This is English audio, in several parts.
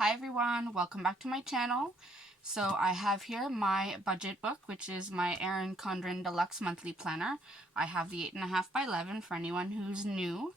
Hi everyone, welcome back to my channel. So I have here my budget book, which is my Erin Condren Deluxe monthly planner. I have the 8.5 by 11 for anyone who's new.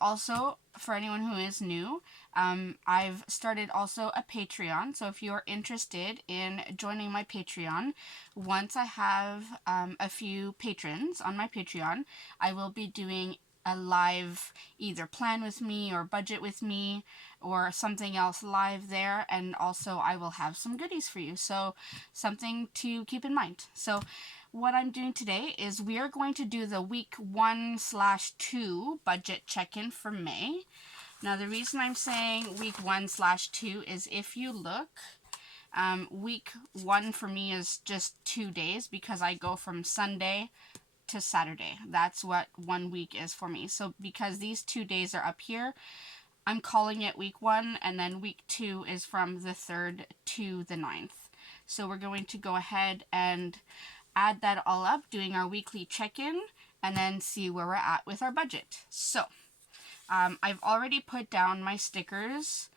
Also, for anyone who is new, I've started also a Patreon. So if you're interested in joining my Patreon, once I have a few patrons on my Patreon, I will be doing a live either plan with me or budget with me or something else live there, and also I will have some goodies for you, so something to keep in mind. So what I'm doing today is we are going to do the week 1/2 budget check-in for May. Now the reason I'm saying week 1/2 is if you look, week 1 for me is just 2 days because I go from Sunday to Saturday. That's what 1 week is for me. So because these 2 days are up here, I'm calling it week 1, and then week 2 is from the 3rd to the 9th. So we're going to go ahead and add that all up, doing our weekly check-in, and then see where we're at with our budget. So I've already put down my stickers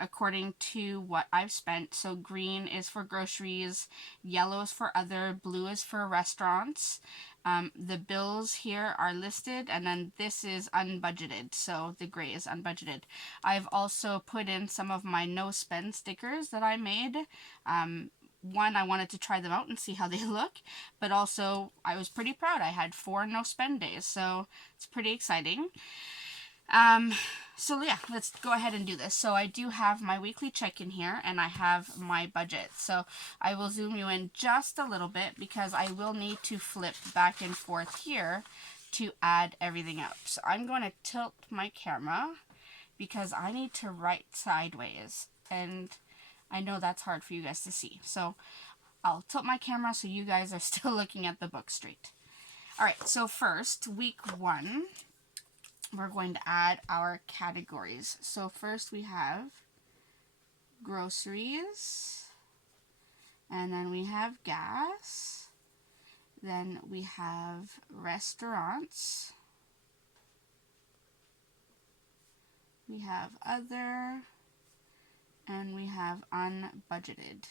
according to what I've spent. So green is for groceries, yellow is for other, blue is for restaurants. The bills here are listed, and then this is unbudgeted, so the gray is unbudgeted. I've also put in some of my no spend stickers that I made. One, I wanted to try them out and see how they look, but also I was pretty proud. I had 4 no spend days, so it's pretty exciting. So yeah, let's go ahead and do this. So I do have my weekly check-in here, and I have my budget. So I will zoom you in just a little bit because I will need to flip back and forth here to add everything up. So I'm going to tilt my camera because I need to write sideways, and I know that's hard for you guys to see. So I'll tilt my camera so you guys are still looking at the book straight. Alright, so first, week 1. We're going to add our categories. So first we have groceries, and then we have gas, then we have restaurants, we have other, and we have unbudgeted.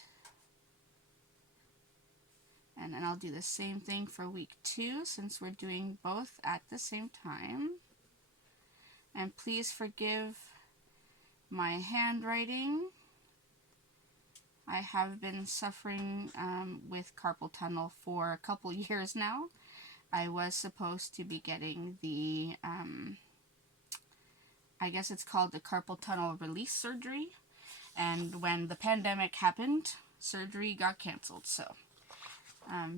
And then I'll do the same thing for week 2 since we're doing both at the same time. And please forgive my handwriting. I have been suffering with carpal tunnel for a couple years now. I was supposed to be getting the, I guess it's called the carpal tunnel release surgery. And when the pandemic happened, surgery got canceled. So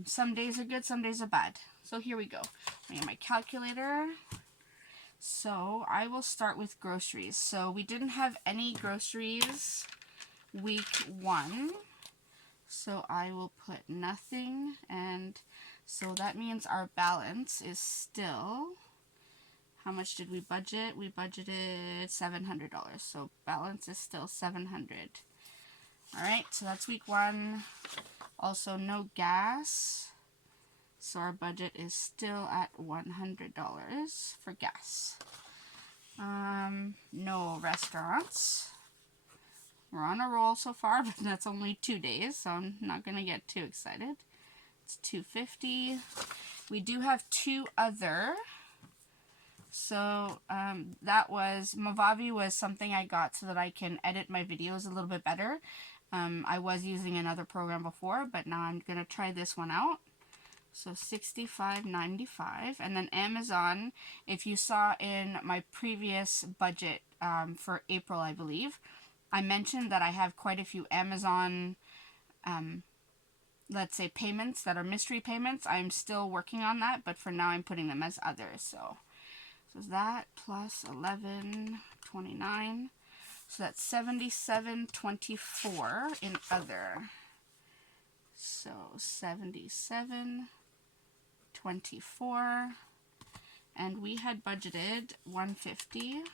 some days are good, some days are bad. So here we go. I get my calculator. So I will start with groceries. So we didn't have any groceries week 1. So I will put nothing, and so that means our balance is still, how much did we budget? We budgeted $700. So balance is still $700. Alright, so that's week 1. Also no gas. So our budget is still at $100 for gas. No restaurants. We're on a roll so far, but that's only 2 days, so I'm not going to get too excited. It's $250. We do have 2 other. So that was, Movavi was something I got so that I can edit my videos a little bit better. I was using another program before, but now I'm going to try this one out. So $65.95. And then Amazon, if you saw in my previous budget for April, I believe, I mentioned that I have quite a few Amazon, let's say, payments that are mystery payments. I'm still working on that, but for now I'm putting them as others. So that plus $11.29. So that's $77.24 in other. So $77.24, and we had budgeted $150,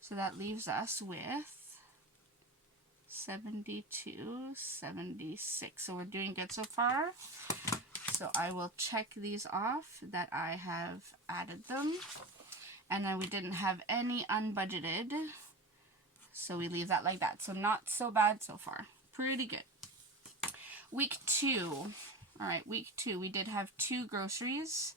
so that leaves us with $72.76. So we're doing good so far. So I will check these off that I have added them. And then we didn't have any unbudgeted, so we leave that like that. So not so bad so far. Pretty good. Week 2. All right, week 2, we did have 2 groceries,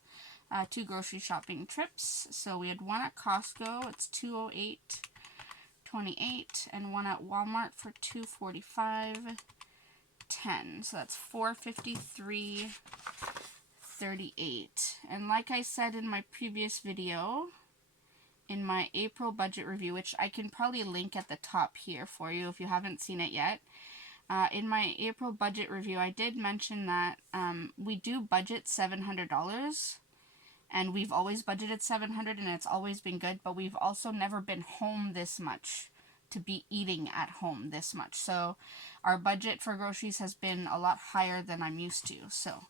2 grocery shopping trips. So we had one at Costco, it's $208.28, and one at Walmart for $245.10. So that's $453.38. And like I said in my previous video, in my April budget review, which I can probably link at the top here for you if you haven't seen it yet. In my April budget review, I did mention that we do budget $700, and we've always budgeted $700, and it's always been good, but we've also never been home this much to be eating at home this much. So our budget for groceries has been a lot higher than I'm used to. So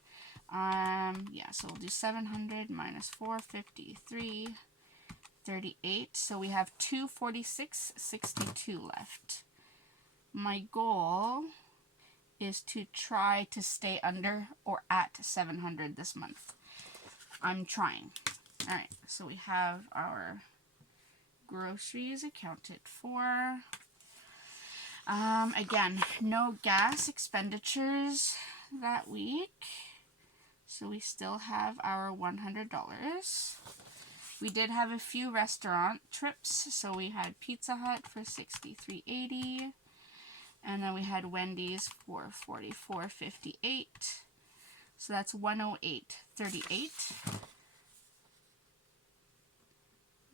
yeah, so we'll do 700 minus 453.38. So we have 246.62 left. My goal is to try to stay under or at 700 this month. I'm trying. Alright, so we have our groceries accounted for. Again, no gas expenditures that week. So we still have our $100. We did have a few restaurant trips. So we had Pizza Hut for $63.80. And then we had Wendy's for $44.58. So that's $108.38.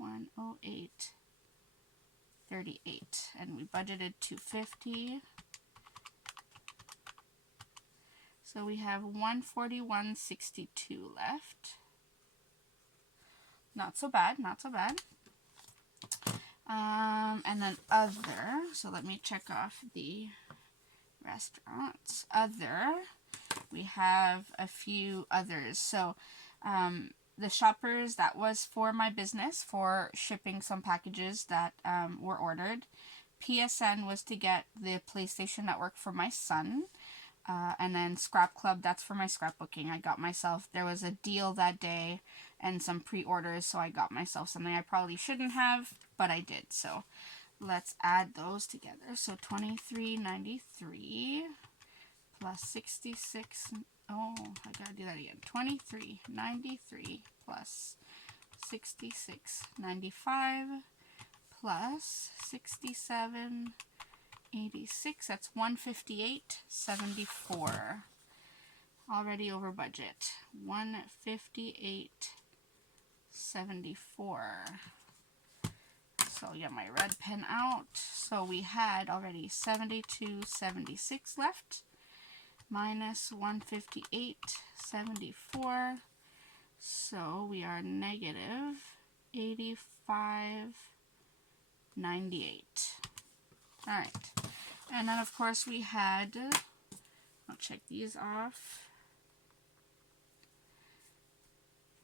$108.38. And we budgeted $250. So we have $141.62 left. Not so bad, not so bad. And then other, so let me check off the restaurants. Other, we have a few others. So the shoppers, that was for my business, for shipping some packages that were ordered. PSN was to get the PlayStation Network for my son. And then Scrap Club, that's for my scrapbooking. I got myself, there was a deal that day and some pre-orders, so I got myself something I probably shouldn't have, but I did. So let's add those together. So $23.93 plus 66, oh, I gotta do that again. $23.93 plus 66.95 plus 67.86, that's $158.74. Already over budget. $158.74. So get my red pen out. So we had already $72.76 left. Minus $158.74. So we are negative $85.98. Alright. And then of course we had, I'll check these off.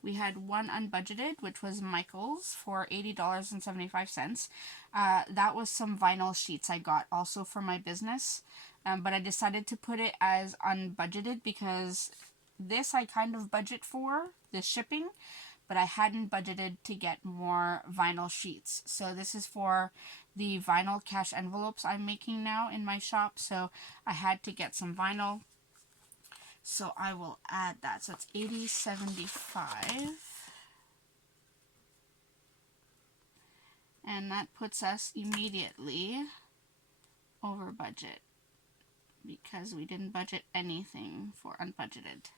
We had one unbudgeted, which was Michael's for $80.75. That was some vinyl sheets I got also for my business. But I decided to put it as unbudgeted because this I kind of budget for, the shipping, but I hadn't budgeted to get more vinyl sheets. So this is for the vinyl cash envelopes I'm making now in my shop. So I had to get some vinyl. So I will add that. So it's $80.75. And that puts us immediately over budget because we didn't budget anything for unbudgeted.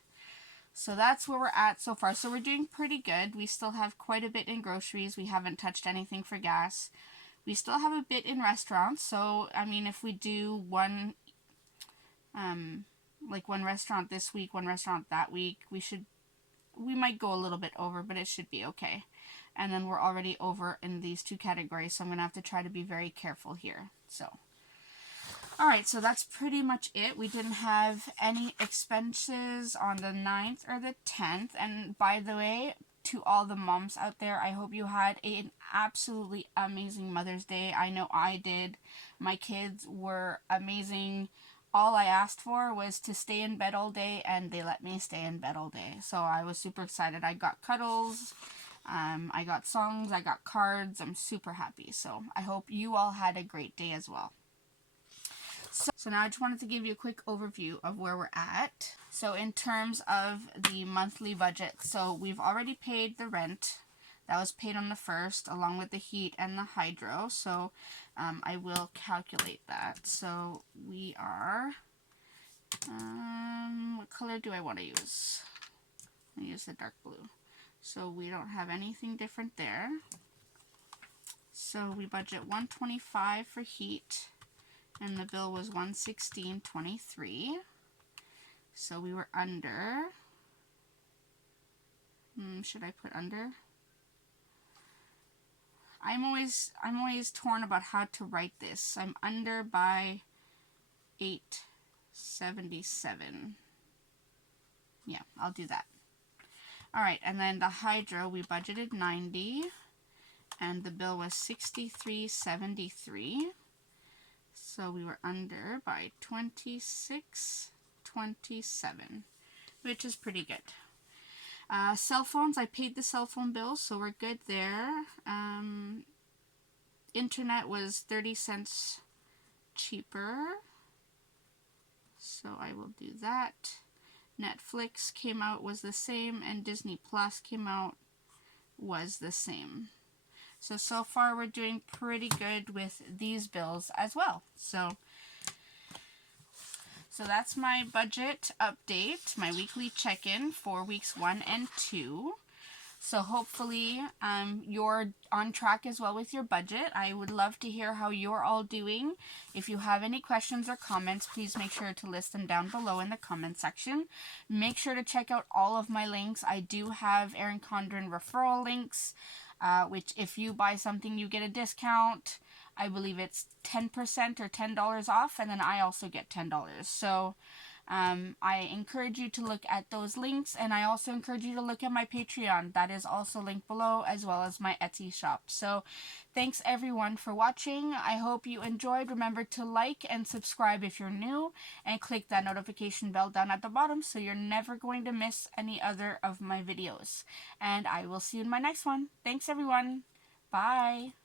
So that's where we're at so far. So we're doing pretty good. We still have quite a bit in groceries. We haven't touched anything for gas. We still have a bit in restaurants. So, I mean, if we do one, like one restaurant this week, one restaurant that week, we might go a little bit over, but it should be okay. And then we're already over in these two categories, so I'm going to have to try to be very careful here. So, alright, so that's pretty much it. We didn't have any expenses on the 9th or the 10th. And by the way, to all the moms out there, I hope you had an absolutely amazing Mother's Day. I know I did. My kids were amazing. All I asked for was to stay in bed all day, and they let me stay in bed all day. So I was super excited. I got cuddles. I got songs, I got cards. I'm super happy. So I hope you all had a great day as well. So now I just wanted to give you a quick overview of where we're at. So in terms of the monthly budget, so we've already paid the rent. That was paid on the 1st, along with the heat and the hydro. So I will calculate that. So we are, what color do I want to use? I use the dark blue. So we don't have anything different there. So we budget $125 for heat, and the bill was $116.23. So we were under. Should I put under? I'm always torn about how to write this. I'm under by $8.77. Yeah, I'll do that. All right, and then the hydro, we budgeted $90, and the bill was $63.73. So we were under by $26.27, which is pretty good. Cell phones, I paid the cell phone bill, so we're good there. Internet was 30 cents cheaper, so I will do that. Netflix came out, was the same, and Disney Plus came out, was the same. So far we're doing pretty good with these bills as well. So that's my budget update, my weekly check-in for weeks 1 and 2. So hopefully you're on track as well with your budget. I would love to hear how you're all doing. If you have any questions or comments, please make sure to list them down below in the comment section. Make sure to check out all of my links. I do have Erin Condren referral links, which if you buy something, you get a discount. I believe it's 10% or $10 off, and then I also get $10. So I encourage you to look at those links, and I also encourage you to look at my Patreon. That is also linked below, as well as my Etsy shop. So thanks everyone for watching. I hope you enjoyed. Remember to like and subscribe if you're new, and click that notification bell down at the bottom so you're never going to miss any other of my videos. And I will see you in my next one. Thanks everyone. Bye.